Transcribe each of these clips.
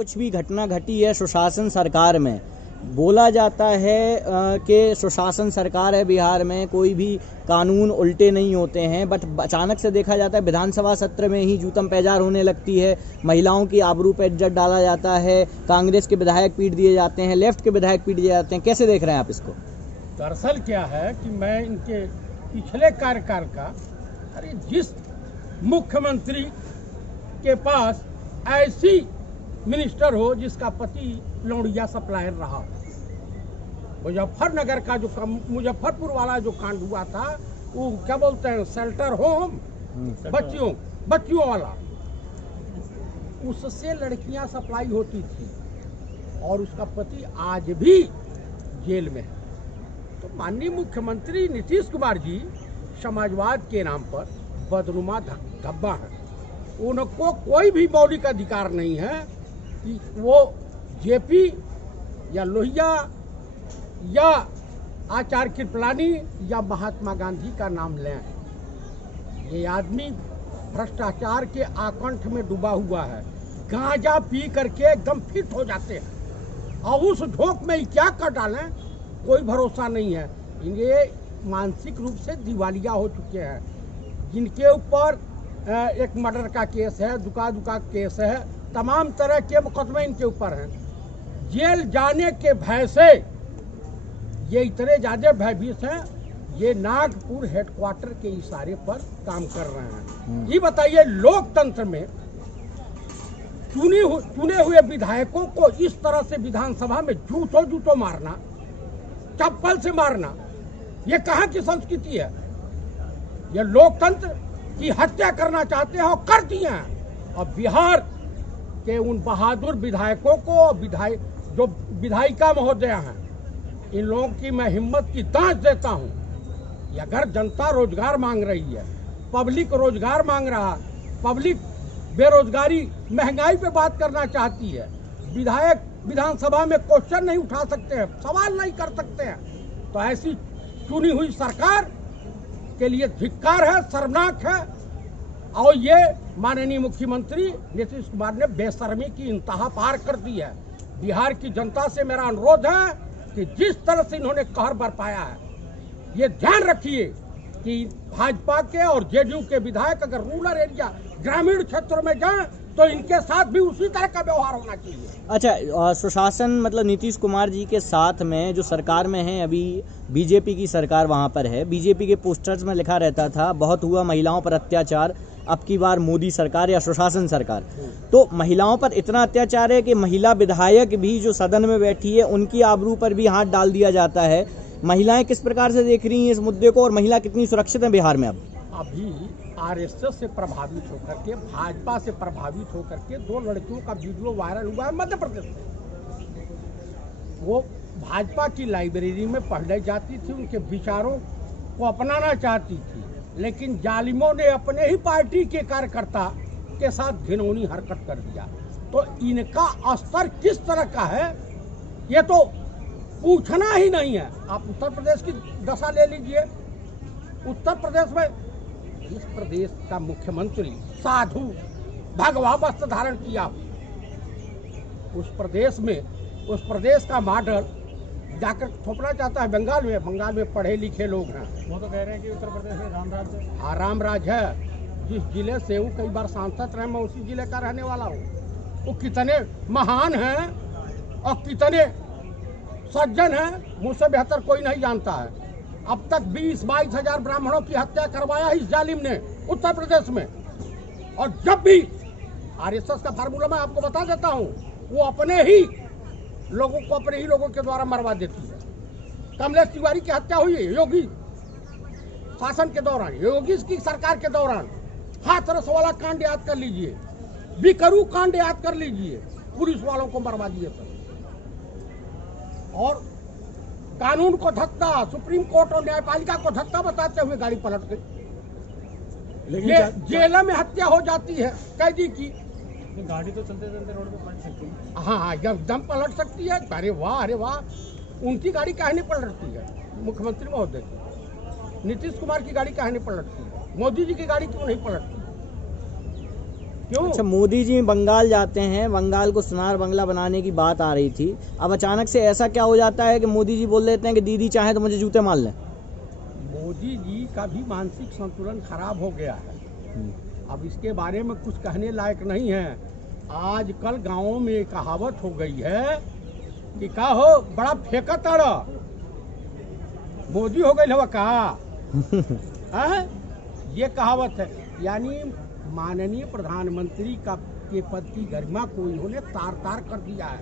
कुछ भी घटना घटी है सुशासन सरकार में, बोला जाता है कि सुशासन सरकार है बिहार में, कोई भी कानून उल्टे नहीं होते हैं, बट अचानक से देखा जाता है विधानसभा सत्र में ही जूतम पैजार होने लगती है, महिलाओं की आबरू पर इज्जत डाला जाता है, कांग्रेस के विधायक पीट दिए जाते हैं, लेफ्ट के विधायक पीट दिए जाते हैं। कैसे देख रहे हैं आप इसको? दरअसल क्या है कि मैं इनके पिछले कार्यकाल का, अरे जिस मुख्यमंत्री के पास ऐसी मिनिस्टर हो जिसका पति लौड़िया सप्लायर रहा, मुजफ्फरनगर का जो मुजफ्फरपुर वाला जो कांड हुआ था, वो क्या बोलते हैं, शेल्टर होम, बच्चियों वाला, उससे लड़कियां सप्लाई होती थी और उसका पति आज भी जेल में है। तो माननीय मुख्यमंत्री नीतीश कुमार जी समाजवाद के नाम पर बदनुमा धब्बा है, उनको कोई भी मौलिक अधिकार नहीं है कि वो जेपी या लोहिया या आचार्य कृपलानी या महात्मा गांधी का नाम लें। ये आदमी भ्रष्टाचार के आकंठ में डूबा हुआ है, गांजा पी करके एकदम फिट हो जाते हैं और उस झोंक में क्या कर डालें कोई भरोसा नहीं है। ये मानसिक रूप से दिवालिया हो चुके हैं, जिनके ऊपर एक मर्डर का केस है, दुका केस है, तमाम तरह के मुकदमे इनके ऊपर हैं। जेल जाने के भय से ये इतने ज्यादा भयभीत हैं, ये नागपुर हेडक्वार्टर के इशारे पर काम कर रहे हैं। ये बताइए, लोकतंत्र में चुने हुए विधायकों को इस तरह से विधानसभा में जूतों मारना, चप्पल से मारना, ये कहाँ की संस्कृति है? ये लोकतंत्र की हत्या करना चाहते हैं और कर दिए हैं। और बिहार के उन बहादुर विधायकों को, जो विधायिका महोदया हैं, इन लोगों की मैं हिम्मत की दांत देता हूं कि अगर जनता रोजगार मांग रही है, पब्लिक रोजगार मांग रहा, पब्लिक बेरोजगारी महंगाई पे बात करना चाहती है, विधायक विधानसभा में क्वेश्चन नहीं उठा सकते हैं, सवाल नहीं कर सकते हैं, तो ऐसी चुनी हुई सरकार के लिए धिक्कार है, शर्मनाक है। और ये माननीय मुख्यमंत्री नीतीश कुमार ने बेशर्मी की इंतहा पार कर दी है। बिहार की जनता से मेरा अनुरोध है कि जिस तरह से इन्होंने कहर बरपाया है, ये ध्यान रखिए कि भाजपा के और जेडीयू के विधायक अगर रूरल एरिया, ग्रामीण क्षेत्रों में जाएं तो इनके साथ भी उसी तरह का व्यवहार होना चाहिए। अच्छा, सुशासन मतलब नीतीश कुमार जी के साथ में जो सरकार में है, अभी बीजेपी की सरकार वहां पर है, बीजेपी के पोस्टर्स में लिखा रहता था बहुत हुआ महिलाओं पर अत्याचार, अब की बार मोदी सरकार या सुशासन सरकार। तो महिलाओं पर इतना अत्याचार है कि महिला विधायक भी जो सदन में बैठी है उनकी आबरू पर भी हाथ डाल दिया जाता है। महिलाएं किस प्रकार से देख रही हैं इस मुद्दे को, और महिला कितनी सुरक्षित है बिहार में? अभी आरएसएस से प्रभावित होकर के, भाजपा से प्रभावित होकर के 2 लड़कियों का वीडियो वायरल हुआ है मध्य प्रदेश में। वो भाजपा की लाइब्रेरी में पढ़ने जाती थी, उनके विचारों को अपनाना चाहती थी, लेकिन जालिमों ने अपने ही पार्टी के कार्यकर्ता के साथ घिनौनी हरकत कर दिया। तो इनका स्तर किस तरह का है ये तो पूछना ही नहीं है। आप उत्तर प्रदेश की दशा ले लीजिए। उत्तर प्रदेश में इस प्रदेश का मुख्यमंत्री साधु भगवा वस्त्र धारण किया, उस प्रदेश का मॉडल जाकर थोपना चाहता है बंगाल में पढ़े लिखे लोग हैं। वो तो कह रहे हैं कि उत्तर प्रदेश में राम राज है। हाँ, राम राज है। जिस जिले से वो कई बार सांसद रहे, मैं उसी जिले का रहने वाला हूँ। वो कितने महान हैं और कितने सज्जन हैं, मुझसे बेहतर कोई नहीं जानता है। अब तक 20-22 हजार ब्राह्मणों की हत्या करवाया इस जालिम ने उत्तर प्रदेश में। और जब भी आरएसएस का फार्मूला मैं आपको बता देता हूँ, वो अपने ही लोगों के द्वारा मरवा देती है। कमलेश तिवारी की हत्या हुई है योगी शासन के दौरान, योगी की सरकार के दौरान। हाथरस वाला कांड याद कर लीजिए, बीकरू कांड याद कर लीजिए, पुलिस वालों को मरवा दिए थे। और कानून को धक्का, सुप्रीम कोर्ट और न्यायपालिका को धक्का बताते हुए गाड़ी पलट गई। जेल में हत्या हो जाती है कैदी की, गाड़ी तो चलते चलते रोड पे पलट सकती है। हाँ, एकदम पलट सकती है। अरे वाह, उनकी गाड़ी काहे नहीं पलटती है? मुख्यमंत्री महोदय नीतीश कुमार की गाड़ी काहे नहीं पलटती है? मोदी जी की गाड़ी क्यों नहीं पलटती? क्यों? अच्छा, मोदी जी बंगाल जाते हैं, बंगाल को सोनार बंगला बनाने की बात आ रही थी, अब अचानक से ऐसा क्या हो जाता है कि मोदी जी बोल देते हैं कि दीदी चाहे तो मुझे जूते मार लें? मोदी जी का भी मानसिक संतुलन खराब हो गया है। अब इसके बारे में कुछ कहने लायक नहीं है। आजकल गांवों में कहावत हो गई है कि का हो बड़ा फेंका ताड़ा, मोदी हो गई हवा का है? ये कहावत है। यानी माननीय प्रधानमंत्री का के पद की गरिमा को इन्होंने तार तार कर दिया है।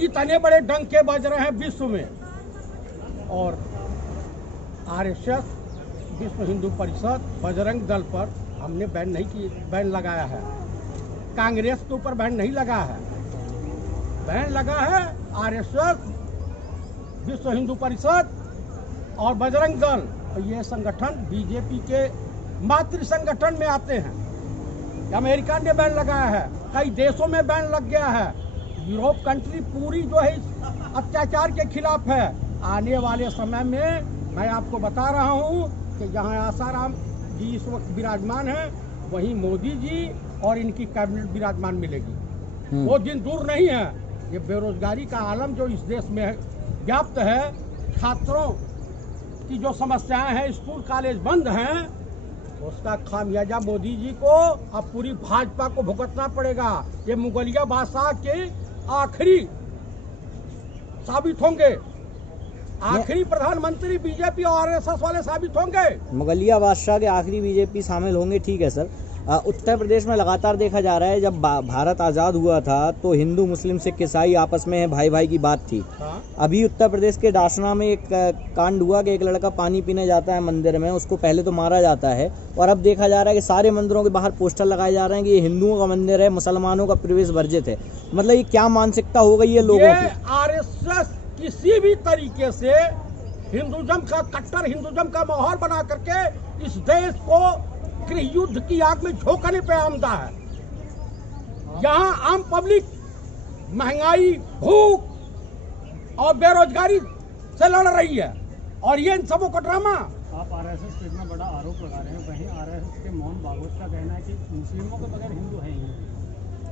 इतने बड़े डंके बज रहे हैं विश्व में, और आरएसएस, विश्व हिंदू परिषद, बजरंग दल पर हमने बैन लगाया है। कांग्रेस के ऊपर बैन नहीं लगा है, बैन लगा है आरएसएस, विश्व हिंदू परिषद और बजरंग दल। और ये संगठन बीजेपी के मातृ संगठन में आते हैं। अमेरिका ने बैन लगाया है, कई देशों में बैन लग गया है। यूरोप कंट्री पूरी जो है इस अत्याचार के खिलाफ है। आने वाले समय में मैं आपको बता रहा हूँ कि जहाँ आसाराम जी इस वक्त विराजमान हैं, वहीं मोदी जी और इनकी कैबिनेट विराजमान मिलेगी। वो दिन दूर नहीं है। ये बेरोजगारी का आलम जो इस देश में व्याप्त है, छात्रों की जो समस्याएं हैं, स्कूल कॉलेज बंद हैं, उसका खामियाजा मोदी जी को अब पूरी भाजपा को भुगतना पड़ेगा। ये मुगलिया बादशाह के आखिरी साबित होंगे, आखिरी प्रधानमंत्री बीजेपी और आरएसएस वाले साबित होंगे। मुगलिया बादशाह के आखिरी बीजेपी शामिल होंगे, ठीक है सर। उत्तर प्रदेश में लगातार देखा जा रहा है, जब भारत आज़ाद हुआ था तो हिंदू मुस्लिम सिख ईसाई आपस में भाई भाई की बात थी। हाँ? अभी उत्तर प्रदेश के डासना में एक कांड हुआ कि एक लड़का पानी पीने जाता है मंदिर में, उसको पहले तो मारा जाता है, और अब देखा जा रहा है कि सारे मंदिरों के बाहर पोस्टर लगाए जा रहे हैं कि ये हिंदुओं का मंदिर है, मुसलमानों का प्रवेश वर्जित है। मतलब ये क्या मानसिकता हो गई है लोगों की? आरएसएस किसी भी तरीके से हिंदुज्म का, कट्टर हिंदुज्म का माहौल बना करके इस देश को गृह युद्ध की आग में झोंकने पे आमदा है। यहाँ आम पब्लिक महंगाई, भूख और बेरोजगारी से लड़ रही है, और ये इन सबों का ड्रामा। आप आरएसएस पे इतना बड़ा आरोप लगा रहे हैं, वहीं आरएसएस के मोहन भागवत का कहना है कि मुस्लिमों के बगैर हिंदू है ही नहीं,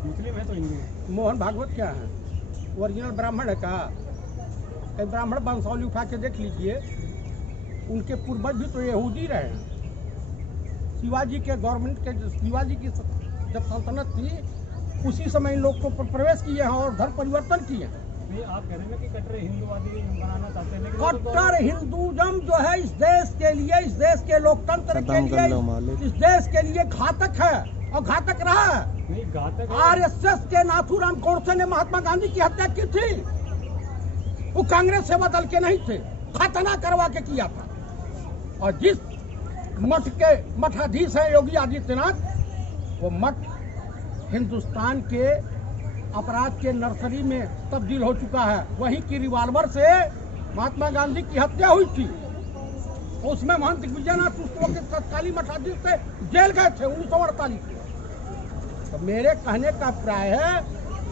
मुस्लिम है तो हिंदू है। मोहन भागवत क्या है? ओरिजिनल ब्राह्मण है का? कई ब्राह्मण वंशावली उठा के देख लीजिए, उनके पूर्वज भी तो यहूदी रहे हैं। शिवाजी के गवर्नमेंट के, शिवाजी की जब सल्तनत थी उसी समय इन लोग को प्रवेश किए हैं और धर्म परिवर्तन किए हैं। आप कह रहे हैं कि कट्टर हिंदूवादी बनाना चाहते हैं, लेकिन कट्टर हिंदुज्म जो है इस देश के लिए, इस देश के लोकतंत्र के लिए, इस देश के लिए घातक है और घातक रहा है। आरएसएस के नाथूराम गोडसे ने महात्मा गांधी की हत्या की थी, वो कांग्रेस से बदल के नहीं थे, खतना करवा के किया था। और जिस मठ के मठाधीश है योगी आदित्यनाथ, वो मठ हिंदुस्तान के अपराध के नर्सरी में तब्दील हो चुका है। वहीं की रिवाल्वर से महात्मा गांधी की हत्या हुई थी, उसमें महंत दिग्विजयनाथ उस वक्त तत्कालीन मठाधीश से जेल गए थे 1948 में। तो मेरे कहने का अभिप्राय है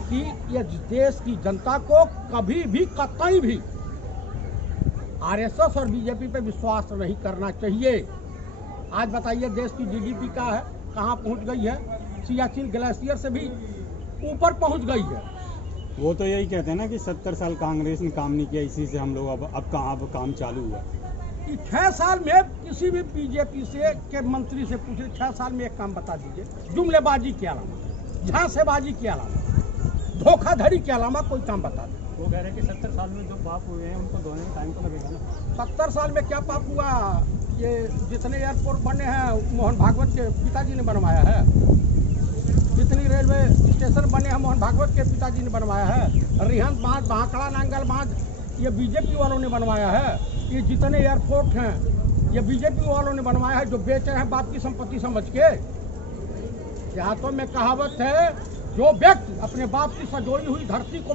कि ये देश की जनता को कभी भी, कतई भी आरएसएस और बीजेपी पे विश्वास नहीं करना चाहिए। आज बताइए देश की जीडीपी का है कहाँ पहुँच गई है? सियाचिन ग्लेशियर से भी ऊपर पहुँच गई है। वो तो यही कहते हैं ना कि 70 साल कांग्रेस ने काम नहीं किया, इसी से हम लोग अब काम चालू हुआ। कि 6 साल में किसी भी बीजेपी से के मंत्री से पूछे 6 साल में एक काम बता दीजिए, जुमलेबाजी के अलावा, झांसेबाजी के अलावा, धोखाधड़ी के अलावा कोई काम बता दीजिए। वो कह रहे हैं कि 70 साल में जो पाप हुए हैं उनको धोने में टाइम तो लगेगा ना। 70 साल में क्या पाप हुआ? ये जितने एयरपोर्ट बने हैं मोहन भागवत के पिताजी ने बनवाया है, जितनी रेलवे स्टेशन बने हैं मोहन भागवत के पिताजी ने बनवाया है, रिहंत बांध, भाखड़ा नांगल बांध ये बीजेपी वालों ने बनवाया है। ये जितने एयरपोर्ट हैं ये बीजेपी वालों ने बनवाया है, जो बेच रहे हैं बाप की संपत्ति समझ के। यहाँ तो में कहावत है, जो व्यक्ति अपने बाप की सजोई हुई धरती को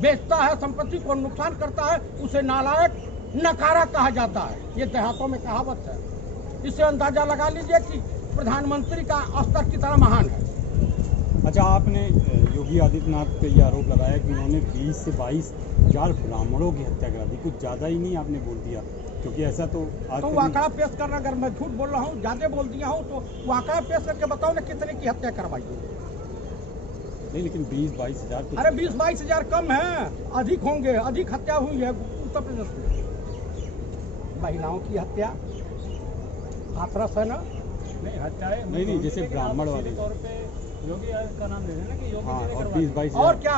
बेचता है, संपत्ति को नुकसान करता है, उसे नालायक, नकारा कहा जाता है। ये देहातों में कहावत है। इससे अंदाजा लगा लीजिए कि प्रधानमंत्री का स्तर कितना महान है। अच्छा, आपने योगी आदित्यनाथ पे ये आरोप लगाया कि उन्होंने 20 से 22 हजार ब्राह्मणों की हत्या करा दी। कुछ ज़्यादा ही नहीं आपने बोल दिया? क्योंकि ऐसा तो वाकड़ा पेश करना, अगर मैं झूठ बोल रहा हूँ, ज़्यादा बोल दिया हूँ तो वाकड़ा पेश करके बताओ ना कितने की हत्या करवाई। नहीं, लेकिन 20-22 हज़ार कुछ। अरे 20-22 हजार कम है, अधिक होंगे, अधिक हत्या हुई है उत्तर प्रदेश में। महिलाओं की हत्या हाथरस है ना। नहीं हत्याएं नहीं, जैसे लेकिन आप ब्राह्मण सीधे वाले। तौर पे योगी का नाम ले रहे हैं ना कि योगी हाँ, जी ने और करवाया। 20-22 और हज़ार। क्या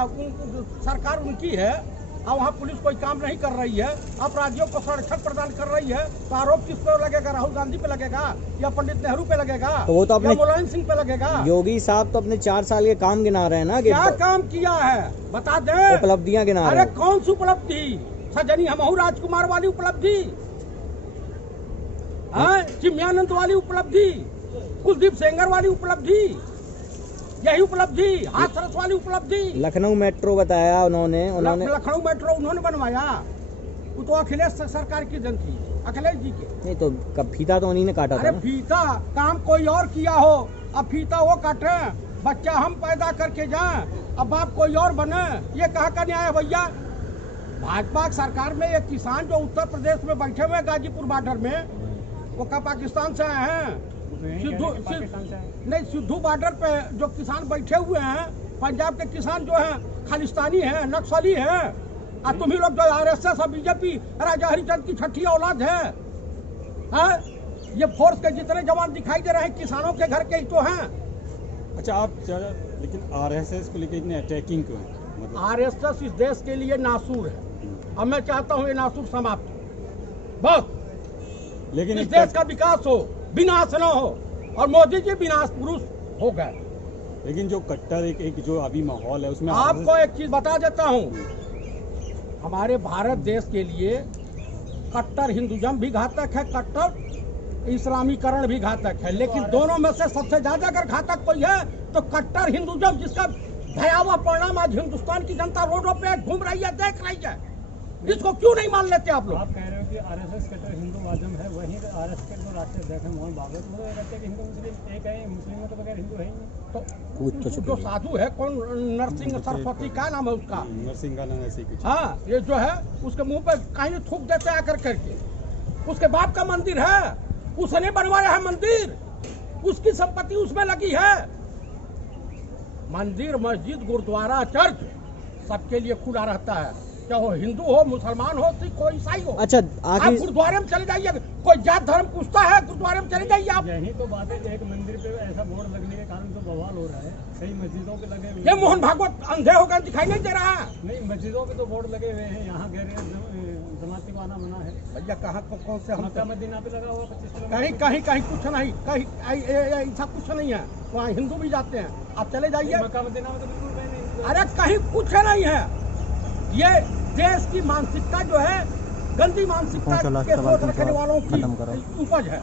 सरकार उनकी है और वहाँ पुलिस कोई काम नहीं कर रही है, अपराधियों को संरक्षण प्रदान कर रही है, तो आरोप किस पे लगेगा? राहुल गांधी पे लगेगा या पंडित नेहरू पे लगेगा तो वो तो अपने- या मुलायम सिंह पे लगेगा? योगी साहब तो अपने 4 साल के काम गिना रहे हैं ना कि क्या काम किया है बता दे। उपलब्धियां गिना रहे अरे हैं। कौन सी उपलब्धि? सजनी हमहू राजकुमार वाली उपलब्धि, चिमयानंद वाली उपलब्धि, कुलदीप सेंगर वाली उपलब्धि, यही उपलब्धि, हाथरस वाली उपलब्धि। लखनऊ मेट्रो बताया उन्होंने लखनऊ मेट्रो उन्होंने बनवाया, वो तो अखिलेश सरकार की जन थी, अखिलेश जी के। नहीं तो कब फीता तो उन्हीं ने काटा था अरे ना। फीता काम कोई और किया हो, अब फीता वो काटे, बच्चा हम पैदा करके जाएं, अब बाप कोई और बने, ये कहाँ का न्याय है भैया? भाजपा सरकार में एक किसान जो उत्तर प्रदेश में बैठे हुए गाजीपुर बॉर्डर में, वो का पाकिस्तान से आए हैं। नहीं, सिद्धू बॉर्डर पे जो किसान बैठे हुए हैं, पंजाब के किसान जो हैं खालिस्तानी हैं, नक्सली हैं, और तुम ही लोग जो आरएसएस और बीजेपी राजा हरिचंद की छठी औलाद है। ये फोर्स के जितने जवान दिखाई दे रहे हैं किसानों के घर के ही तो हैं। अच्छा, आप लेकिन आरएसएस को लेकर इतने अटैकिंग क्यों है? मतलब आरएसएस इस देश के लिए नासूर है, और मैं चाहता हूँ ये नासूर समाप्त हो। बस लेकिन इस देश का विकास हो, विनाश न हो, और मोदी जी विनाश पुरुष हो गए। लेकिन जो कट्टर एक जो अभी माहौल है उसमें आपको एक चीज बता देता हूँ, हमारे भारत देश के लिए कट्टर हिंदुज़म भी घातक है, कट्टर इस्लामीकरण भी घातक है, लेकिन दोनों में से सबसे ज्यादा अगर घातक कोई है तो कट्टर हिंदुज़म, जिसका भयावह परिणाम आज हिंदुस्तान की जनता रोडों पे घूम रही है, देख रही है। इसको क्यों नहीं मान लेते आप लोग? आप कह रहे हो कि आरएसएस कट्टर हिंदूवादम है, वहीं आरएसएस के जो राष्ट्रीय अध्यक्ष हैं मोहन भागवत वो कहते हैं कि हिंदू मुस्लिम एक है, मुस्लिमों के बगैर हिंदू है ही नहीं। तो जो साधु है कौन, नरसिंह सरस्वती का नाम है उसका, नरसिंहानंद ऐसे कुछ। हाँ, ये जो है उसके मुंह पे कहीं थूक देते आकर करके। उसके बाप का मंदिर है, उसने बनवाया है मंदिर, उसकी संपत्ति उसमें लगी है। मंदिर, मस्जिद, गुरुद्वारा, चर्च सबके लिए खुला रहता है, चाहे वो हिंदू हो, मुसलमान हो, सिख हो, ईसाई हो। अच्छा, आप आखिर गुरुद्वारे में चले जाइए, कोई जात धर्म पूछता है, गुरुद्वारे में चले जाइए आप। यही तो बात है, एक मंदिर पे ऐसा बोर्ड लगने के कारण तो बवाल हो रहा है, कई मस्जिदों पे लगे हुए ये मोहन भागवत अंधे होकर दिखाई नहीं दे रहा है। नहीं, मस्जिदों पे तो बोर्ड लगे हुए हैं, यहाँ कह रहे हैं जमाती को आना मना है। भैया कहाँ कौन से हम मक्का मदीना पे लगा हुआ 25 किलोमीटर। कहीं कहीं कहीं कुछ नहीं, कहीं ऐसा कुछ नहीं है, वहाँ हिंदू भी जाते हैं, आप चले जाइए। मक्का मदीना में तो बिल्कुल कहीं नहीं। अरे कहीं कुछ नहीं है, ये देश की मानसिकता जो है, गंदी मानसिकता के सोच रखने वालों की उपज है।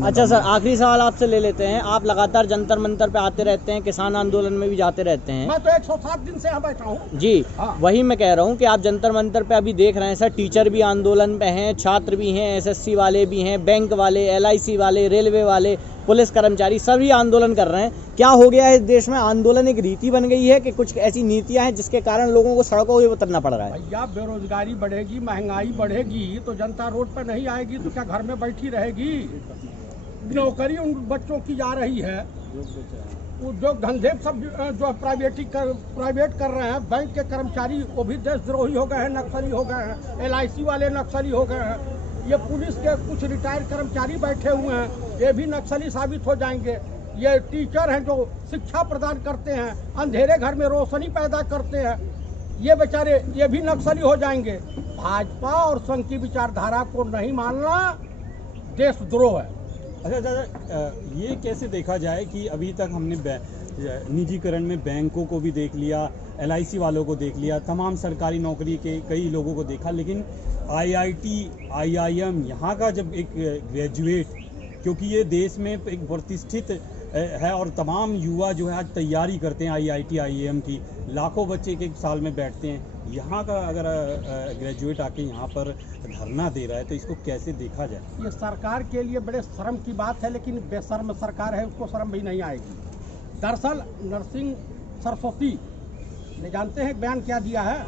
अच्छा सर, आखिरी सवाल आपसे ले लेते हैं। आप लगातार जंतर मंतर पे आते रहते हैं, किसान आंदोलन में भी जाते रहते हैं। मैं तो 107 दिन से यहाँ बैठा हूँ जी, हाँ। वही मैं कह रहा हूँ कि आप जंतर मंतर पे अभी देख रहे हैं सर, टीचर भी आंदोलन पे हैं, छात्र भी हैं, एसएससी वाले भी हैं, बैंक वाले, एलआईसी वाले, रेलवे वाले, पुलिस कर्मचारी सभी आंदोलन कर रहे हैं। क्या हो गया है इस देश में? आंदोलन एक रीति बन गई है कि कुछ ऐसी नीतियां हैं जिसके कारण लोगों को सड़कों पे उतरना पड़ रहा है? भैया, बेरोजगारी बढ़ेगी, महंगाई बढ़ेगी, तो जनता रोड पर नहीं आएगी तो क्या घर में बैठी रहेगी? नौकरी उन बच्चों की जा रही है, उद्योग धंधे सब जो प्राइवेट कर रहे हैं, बैंक के कर्मचारी वो भी देशद्रोही हो गए हैं, नक्सली हो गए हैं, एलआईसी वाले नक्सली हो गए हैं, ये पुलिस के कुछ रिटायर्ड कर्मचारी बैठे हुए हैं, ये भी नक्सली साबित हो जाएंगे। ये टीचर हैं जो शिक्षा प्रदान करते हैं, अंधेरे घर में रोशनी पैदा करते हैं, ये बेचारे ये भी नक्सली हो जाएंगे। भाजपा और संघ की विचारधारा को नहीं मानना देशद्रोह है। अच्छा दादा, ये कैसे देखा जाए कि अभी तक हमने निजीकरण में बैंकों को भी देख लिया, एलआईसी वालों को देख लिया, तमाम सरकारी नौकरी के कई लोगों को देखा, लेकिन आईआईटी, आईआईएम यहाँ का जब एक ग्रेजुएट, क्योंकि ये देश में एक प्रतिष्ठित है और तमाम युवा जो है आज तैयारी करते हैं आईआईटी, आईआईएम की, लाखों बच्चे एक साल में बैठते हैं, यहाँ का अगर ग्रेजुएट आके यहाँ पर धरना दे रहा है तो इसको कैसे देखा जाए? ये सरकार के लिए बड़े शर्म की बात है, लेकिन बेशर्म सरकार है, उसको शर्म भी नहीं आएगी। दरअसल नरसिंह सरस्वती ने जानते हैं बयान क्या दिया है?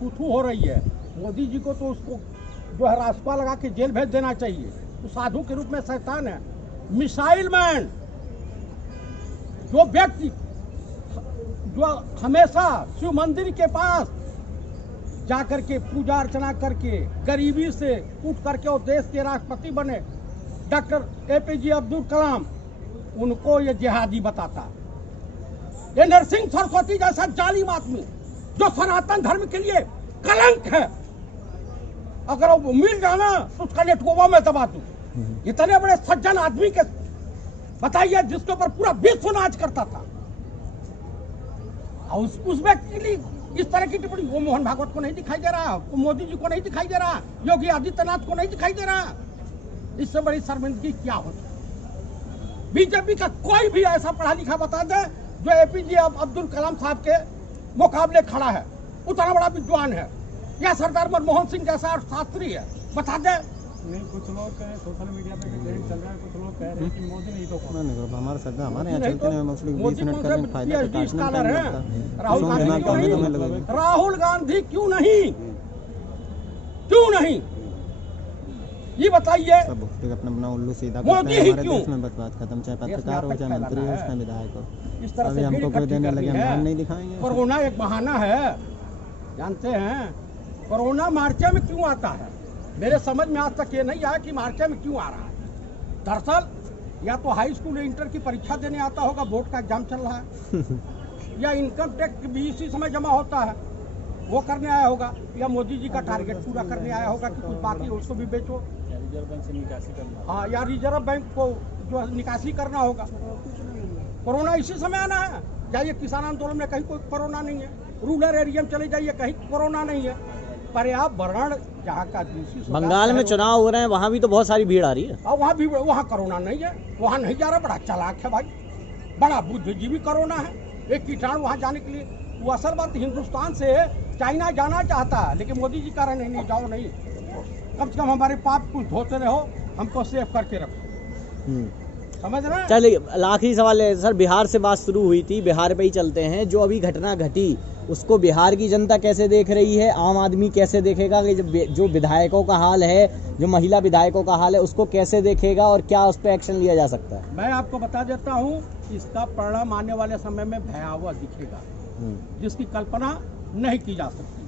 छूछू हो रही है मोदी जी को, तो उसको जो है रास्ता लगा के जेल भेज देना चाहिए। वो साधु के रूप में शैतान है, मिसाइल मैन। जो व्यक्ति जो हमेशा शिव मंदिर के पास जाकर के पूजा अर्चना करके गरीबी से उठ करके वो देश के राष्ट्रपति बने डॉक्टर APJ अब्दुल कलाम, उनको ये जिहादी बताता। ये नरसिंह सरस्वती जैसा जालिम आदमी जो सनातन धर्म के लिए कलंक है, अगर वो मिल जाना तो उसका नेटकोवा में दबा दूं। इतने बड़े सज्जन आदमी के बताइए जिसके ऊपर पूरा विश्व नाच करता था, और उस व्यक्ति के लिए इस तरह की टिप्पणी वो मोहन भागवत को नहीं दिखाई दे रहा, वो मोदी जी को नहीं दिखाई दे रहा, योगी आदित्यनाथ को नहीं दिखाई दे रहा। इससे बड़ी शर्मिंदगी क्या होती? बीजेपी का कोई भी ऐसा पढ़ा लिखा बता दे जो APJ अब्दुल कलाम साहब के मुकाबले खड़ा है, उतना बड़ा विद्वान है, या सरदार मनमोहन सिंह जैसा शास्त्री है, बता दे। नहीं, कुछ लोग सोशल मीडिया पे ट्रेंड चल रहा है, कुछ लोग कह रहे हैं कि मोदी नहीं तो कौन? हमारे साथ हमारे यहाँ चलते हैं मोस्टली 20 मिनट का फायदा PhD स्कॉलर है। राहुल गांधी क्यों नहीं, क्यों नहीं, ये बताइए। सब अपना अपना उल्लू सीधा मोदी करते हैं ही हमारे क्यों? देश में, बस बात खत्म, चाहे पत्रकार हो चाहे मंत्री हो चाहे विधायक हो। इस तरह अभी से हमको कोई देने लगे, हम ध्यान नहीं दिखाएंगे। कोरोना एक बहाना है, जानते हैं कोरोना मार्च में क्यों आता है? मेरे समझ में आज तक ये नहीं आया कि मार्च में क्यों आ रहा है। दरअसल या तो हाई स्कूल इंटर की परीक्षा देने आता होगा, बोर्ड का एग्जाम चल रहा है, या इनकम टैक्स भी इसी समय जमा होता है, वो करने आया होगा, या मोदी जी का टारगेट पूरा करने आया होगा कि कुछ बाकी है उसको भी बेचो, रिजर्व बैंक से निकासी करना। हाँ, या रिजर्व बैंक को जो निकासी करना होगा। कोरोना इसी समय आना है। जाइए किसान आंदोलन में कहीं कोई कोरोना नहीं है, रूरल एरिया में चले जाइए कहीं कोरोना नहीं है। पर्यावरण जहाँ का दूषित, बंगाल में चुनाव हो रहे हैं, वहाँ भी तो बहुत सारी भीड़ आ रही है, और वहाँ भी वहाँ कोरोना नहीं है, वहाँ नहीं जा रहा। बड़ा चालाक है भाई, बड़ा बुद्धिजीवी कोरोना है। एक कीटाणु वहाँ जाने के लिए, वो असल बात हिंदुस्तान से चाइना जाना चाहता है, लेकिन मोदी जी कह रहे नहीं जाओ, नहीं, कम से कम हमारे पाप कुछ धोते रहो, हमको सेफ करके रखो, समझ रहे हैं? चलिए आखिरी सवाल है सर, बिहार से बात शुरू हुई थी, बिहार पे ही चलते हैं। जो अभी घटना घटी उसको बिहार की जनता कैसे देख रही है, आम आदमी कैसे देखेगा कि जो विधायकों का हाल है, जो महिला विधायकों का हाल है, उसको कैसे देखेगा और क्या उस पर एक्शन लिया जा सकता है? मैं आपको बता देता हूँ, इसका परिणाम आने वाले समय में भयावह दिखेगा, जिसकी कल्पना नहीं की जा सकती।